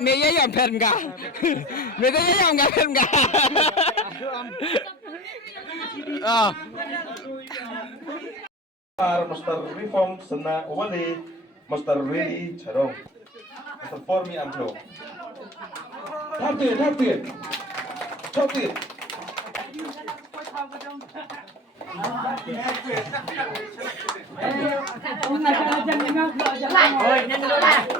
Mày ấy làm phèn cả. Mày thấy ấy làm phèn cả. Master reform sena wale master ready charong master formi amplo tapir Ôi, nhanh lên